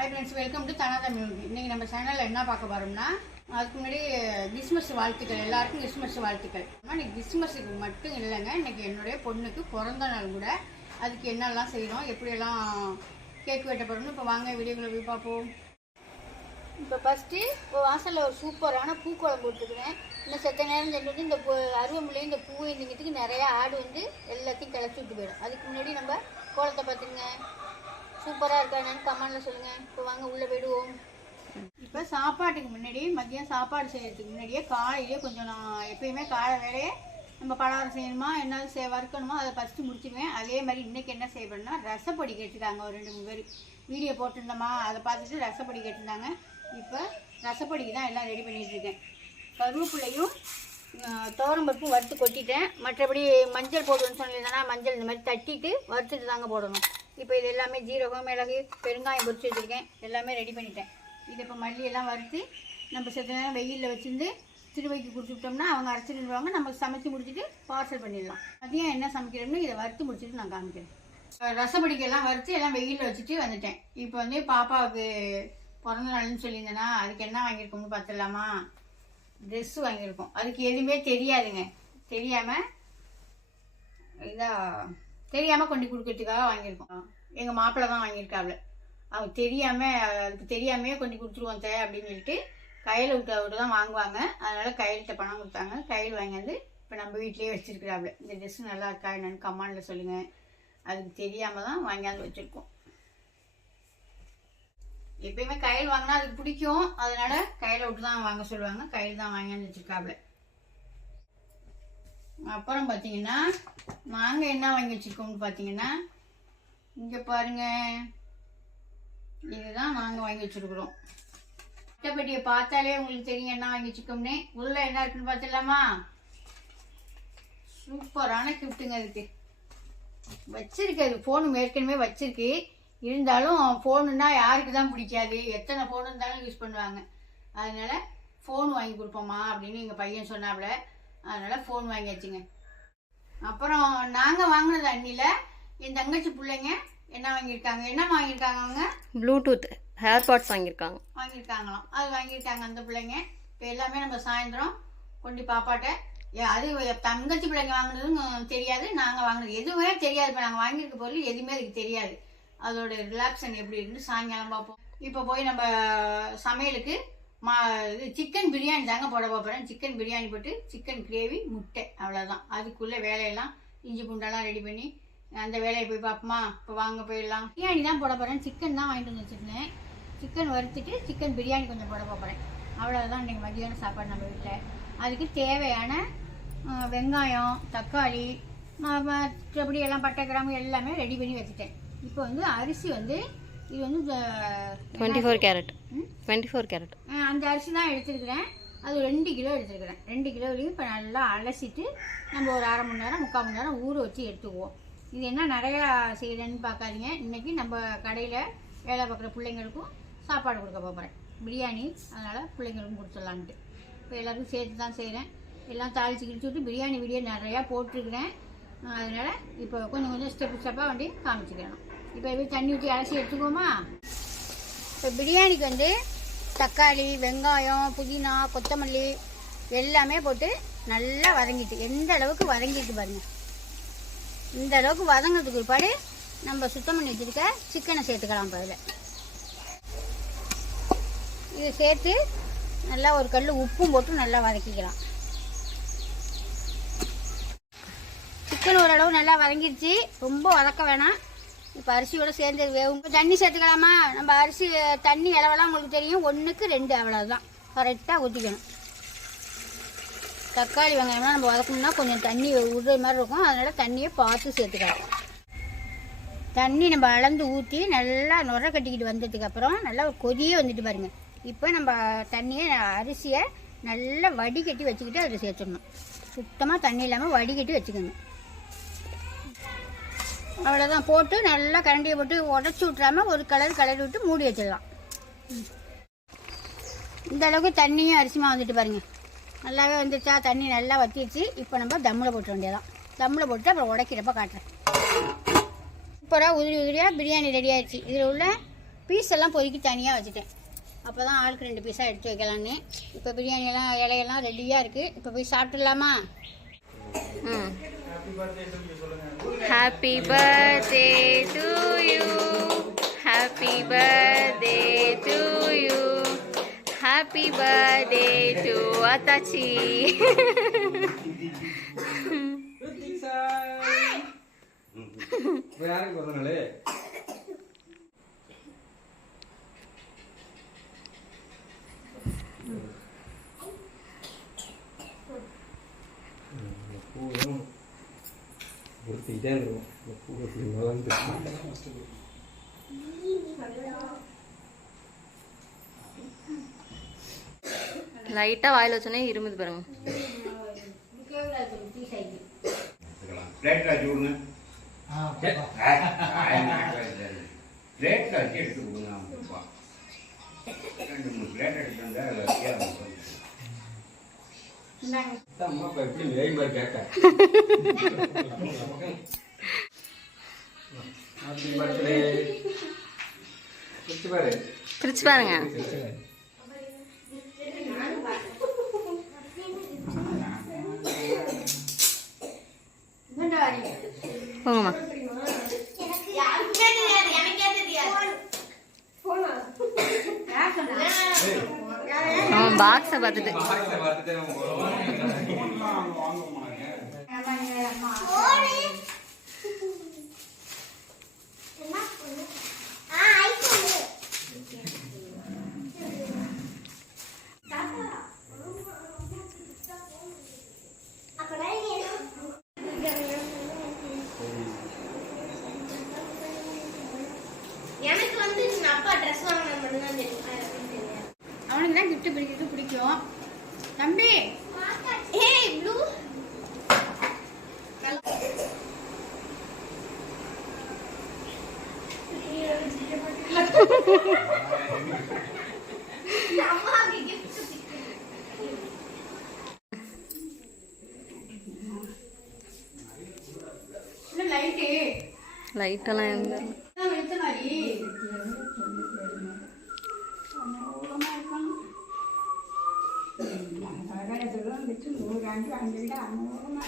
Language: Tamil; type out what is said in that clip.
ஹாய் ஃப்ரெண்ட்ஸ், வெல்கம் டு தனாதா மியூசிக். இன்றைக்கி நம்ம சேனலில் என்ன பார்க்க போகிறோம்னா, அதுக்கு முன்னாடி கிறிஸ்மஸ் வாழ்த்துக்கள், எல்லாருக்கும் கிறிஸ்மஸ் வாழ்த்துக்கள். இன்றைக்கி கிறிஸ்மஸுக்கு மட்டும் இல்லைங்க, இன்றைக்கி என்னுடைய பொண்ணுக்கு பிறந்த நாள் கூட. அதுக்கு என்னெல்லாம் செய்யணும், எப்படியெல்லாம் கேக் வெட்ட போகிறோம்னு இப்போ வாங்க வீடியோக்குள்ளே போய் பார்ப்போம். இப்போ ஃபஸ்ட்டு இப்போ வாசலில் ஒரு சூப்பரான பூக்குழம்பு போட்டுக்கிறேன். இன்னும் செத்த நேரம் சென்று இந்த அருவமுலையும் இந்த பூ இந்தத்துக்கு நிறையா ஆடு வந்து எல்லாத்தையும் கிளச்சி விட்டு போயிடும். அதுக்கு முன்னாடி நம்ம கோலத்தை பார்த்துங்க, சூப்பராக இருக்கா என்னன்னு கமெண்டில் சொல்லுங்கள். இப்போ வாங்க உள்ளே போயிடுவோம். இப்போ சாப்பாட்டுக்கு முன்னாடி, மதியம் சாப்பாடு செய்கிறதுக்கு முன்னாடியே காலையிலேயே கொஞ்சம் நான் எப்பயுமே காலை வேலையே நம்ம பலகாரம் செய்யணுமா என்ன வறுக்கணுமோ அதை ஃபஸ்ட்டு முடிச்சுடுவேன். அதே மாதிரி இன்றைக்கி என்ன செய்யணும்னா ரசப்பொடி கேட்டுருக்காங்க. ஒரு 2-3 பேர் வீடியோ போட்டிருந்தோமா, அதை பார்த்துட்டு ரசப்பொடி கேட்டிருந்தாங்க. இப்போ ரசப்பொடிக்கு தான் எல்லாம் ரெடி பண்ணிகிட்ருக்கேன். கருவேப்பிலையும் துவரம்பருப்பும் வறுத்து கொட்டிட்டேன். மற்றபடி மஞ்சள் போடுவேன்னு சொன்னீங்கன்னா மஞ்சள் இந்த மாதிரி தட்டிட்டு வறுத்துட்டு தாங்க போடணும். இப்போ இது எல்லாமே ஜீரகம், மிளகு, பெருங்காயம் பொரிச்சு வச்சுருக்கேன். எல்லாமே ரெடி பண்ணிட்டேன். இது இப்போ மல்லியெல்லாம் வறுத்து நம்ம செத்த நேரம் வெயிலில் வச்சுருந்து திருவைக்கு கொடுத்துட்டோம்னா அவங்க அரைச்சிடுவாங்க. நம்ம சமைச்சு முடிச்சுட்டு பார்சல் பண்ணிடலாம். மதியம் என்ன சமைக்கிறோம்னு இதை வறுத்து முடிச்சுட்டு நான் காமிக்கிறேன். ரசப்பொடிக்கெல்லாம் வறுத்து எல்லாம் வெயிலில் வச்சுட்டு வந்துட்டேன். இப்போ வந்து பாப்பாவுக்கு பிறந்த நாள்னு சொல்லியிருந்தேன்னா அதுக்கு என்ன வாங்கியிருக்கோம்னு பார்த்துடலாமா. ட்ரெஸ்ஸு வாங்கியிருக்கோம். அதுக்கு எதுவுமே தெரியாதுங்க. தெரியாமல் கொண்டு கொடுக்கறதுக்காக வாங்கியிருக்கோம். எங்கள் மாப்பிள்ளை தான் வாங்கியிருக்காப்புல. அவங்க அதுக்கு தெரியாமையே கொண்டு கொடுத்துருவோம் அப்படின்னு சொல்லிட்டு கையில் விட்டு தான் வாங்குவாங்க. அதனால் கையில்கிட்ட பணம் கொடுத்தாங்க. கையில் வாங்கியாந்து இப்போ நம்ம வீட்லேயே வச்சுருக்கிறாப்புல. இந்த ட்ரெஸ்ஸு நல்லா இருக்கா என்னன்னு கமெண்டில் சொல்லுங்கள். அதுக்கு தெரியாமல் தான் வாங்கியாந்து வச்சுருக்கோம். எப்பயுமே கையில் வாங்கினா அதுக்கு பிடிக்கும். அதனால கையில் விட்டு தான் வாங்க சொல்லுவாங்க. கையில் தான் வாங்கியாந்து வச்சுருக்காப்புல. அப்புறம் பார்த்தீங்கன்னா நாங்கள் என்ன வாங்கி வச்சுருக்கோம்னு பார்த்தீங்கன்னா இங்கே பாருங்கள், இதுதான் நாங்கள் வாங்கி வச்சுருக்குறோம். அட்டைப்பெட்டியை பார்த்தாலே உங்களுக்கு தெரியும் என்ன வாங்கி வச்சுருக்கோம்னே. உள்ளே என்ன இருக்குன்னு பார்த்துடலாமா. சூப்பரான கிஃப்ட்டுங்க. அதுக்கு வச்சிருக்கு, அது ஃபோனு ஏற்கனவே வச்சிருக்கு. இருந்தாலும் ஃபோனுன்னா யாருக்கு தான் பிடிக்காது, எத்தனை ஃபோன் இருந்தாலும் யூஸ் பண்ணுவாங்க. அதனால ஃபோன் வாங்கி கொடுப்போம்மா அப்படின்னு எங்கள் பையன் சொன்னாப்புல. அதனால் ஃபோன் வாங்கியாச்சுங்க. அப்புறம் நாங்கள் வாங்கினது அன்னியில் என் தங்கச்சி பிள்ளைங்க என்ன வாங்கியிருக்காங்க அவங்க ப்ளூடூத் ஏர்பாட்ஸ் வாங்கியிருக்காங்களாம். அது வாங்கியிருக்காங்க அந்த பிள்ளைங்க. இப்போ எல்லாமே நம்ம சாயந்தரம் கொண்டு பாப்பாட்ட, அது தங்கச்சி பிள்ளைங்க வாங்கினதும் தெரியாது, நாங்கள் வாங்கினது எதுவுமே தெரியாது. இப்போ நாங்கள் வாங்கியிருக்க பொருள் எதுவுமே அதுக்கு தெரியாது. அதோட ரிலாக்ஷன் எப்படி இருக்குன்னு சாயங்காலம் பார்ப்போம். இப்போ போய் நம்ம சமையலுக்கு இது சிக்கன் பிரியாணி தாங்க போட போகிறேன். சிக்கன் பிரியாணி போட்டு சிக்கன் கிரேவி, முட்டை, அவ்வளோதான். அதுக்குள்ளே வேலையெல்லாம் இஞ்சி பூண்டெல்லாம் ரெடி பண்ணி அந்த வேலையை போய் பார்ப்போமா. இப்போ வாங்க போயிடலாம். பிரியாணி தான் போட போகிறேன். சிக்கன் தான் வாங்கிட்டு வந்து வச்சுருந்தேன். சிக்கன் வறுத்துட்டு சிக்கன் பிரியாணி கொஞ்சம் போட போகிறேன். அவ்வளோதான் இன்றைக்கி மதியான சாப்பாடு நம்ம வீட்டில். அதுக்கு தேவையான வெங்காயம், தக்காளி, மற்றபடி எல்லாம் பட்டை, கிராம்பு எல்லாமே ரெடி பண்ணி வச்சுட்டேன். இப்போ வந்து அரிசி வந்து இது வந்து 24 கேரட் அந்த அரிசி தான் எடுத்துருக்கிறேன். அது 2 கிலோ எடுத்துருக்கிறேன். 2 கிலோலையும் இப்போ நல்லா அலசிட்டு நம்ம ஒரு அரை மணி நேரம் 3/4 மணி நேரம் ஊற வச்சு எடுத்துக்குவோம். இது என்ன நிறையா செய்கிறேன்னு பார்க்காதீங்க. இன்றைக்கி நம்ம கடையில் வேலை பார்க்குற பிள்ளைங்களுக்கும் சாப்பாடு கொடுக்க போகிறேன், பிரியாணி. அதனால் பிள்ளைங்களுக்கும் கொடுத்துடலான்ட்டு இப்போ எல்லாருக்கும் சேர்த்து தான் செய்கிறேன். எல்லாம் தாளித்து கிழிச்சு விட்டு பிரியாணி வீடியோ நிறையா போட்டிருக்கிறேன். அதனால் இப்போ கொஞ்சம் ஸ்டெப்பாக வந்து காமிச்சிக்கிறேன். இப்போ இது தண்ணி ஊற்றி அலசி எடுத்துக்குவோமா. இப்போ பிரியாணிக்கு வந்து தக்காளி, வெங்காயம், புதினா, கொத்தமல்லி எல்லாமே போட்டு நல்லா வதங்கிட்டு, எந்த அளவுக்கு வதங்கிட்டு பாருங்கள். இந்த அளவுக்கு வதங்கிறதுக்கு ஒருபாடு நம்ம சுத்தம் பண்ணி வச்சுருக்க சிக்கனை சேர்த்துக்கலாம். இப்போ இது சேர்த்து நல்லா ஒரு கல் உப்பும் போட்டு நல்லா வதக்கிக்கலாம். சிக்கன் ஓரளவு நல்லா வதங்கிடுச்சு, ரொம்ப வதக்க வேணாம். இப்போ அரிசியோட சேர்ந்து வேகும். இப்போ தண்ணி சேர்த்துக்கலாமா. நம்ம அரிசி தண்ணி அளவெல்லாம் உங்களுக்கு தெரியும், 1க்கு 2 அவ்வளோதான். கரெக்டாக ஊற்றிக்கணும். தக்காளி வெங்காயம்லாம் நம்ம வதக்கணும்னா கொஞ்சம் தண்ணி விடுற மாதிரி இருக்கும். அதனால் தண்ணியை பார்த்து சேர்த்துக்கலாம். தண்ணி நம்ம அளந்து ஊற்றி நல்லா நுர கட்டிக்கிட்டு வந்ததுக்கப்புறம் நல்லா ஒரு கொதியே வந்துட்டு பாருங்கள். இப்போ நம்ம தண்ணியை அரிசியை நல்லா வடிகட்டி வச்சுக்கிட்டு அதில் சேர்த்துடணும். சுத்தமாக தண்ணி இல்லாமல் வடிகட்டி வச்சுக்கணும். அவ்வளோதான். போட்டு நல்லா கரண்டியை போட்டு உடச்சி விட்றாமல் ஒரு கலரி விட்டு மூடி வச்சிடலாம். இந்த அளவுக்கு தண்ணியும் அரிசிமா வந்துட்டு பாருங்கள். நல்லாவே வந்துச்சா, தண்ணி நல்லா வற்றிடுச்சு. இப்போ நம்ம தம்மில் போட்டுற வேண்டியதான். தம்மில் போட்டு அப்புறம் உடைக்கிறப்ப காட்டுறேன். சூப்பராக உதிரியாக பிரியாணி ரெடி ஆயிடுச்சு. இதில் உள்ள பீஸ் எல்லாம் பொறுக்கி தனியாக வச்சுட்டேன். அப்போ தான் ஆளுக்கு 2 பீஸாக எடுத்து வைக்கலான்னு. இப்போ பிரியாணியெல்லாம் இலையெல்லாம் ரெடியாக இருக்குது. இப்போ போய் சாப்பிட்டுடலாமா? Happy birthday to you, happy birthday to you, happy birthday to அத்தாச்சி. லைட்டாக வாயில் வச்சோன்னே இருமுது பாருங்க. பிரிச்சு பாருங்க. போங்கம்மா. பாக்ஸை பார்த்துட்டு எனக்கு வந்து அப்பா ட்ரெஸ் வாங்கினது மட்டும்தான் தெரியும். அவனுக்கு தான் கிஃப்ட் பிடிக்கிறது பிடிக்கும். தம்பி ஏய் ப்ளூ அம்மாக்கு gift இல்லை லைட்டு லைட்டெல்லாம் எந்த வெளுத்த மாதிரி அமோகமாக இருக்கணும். வச்சு 100 ஆண்டு 5 அமோகமாக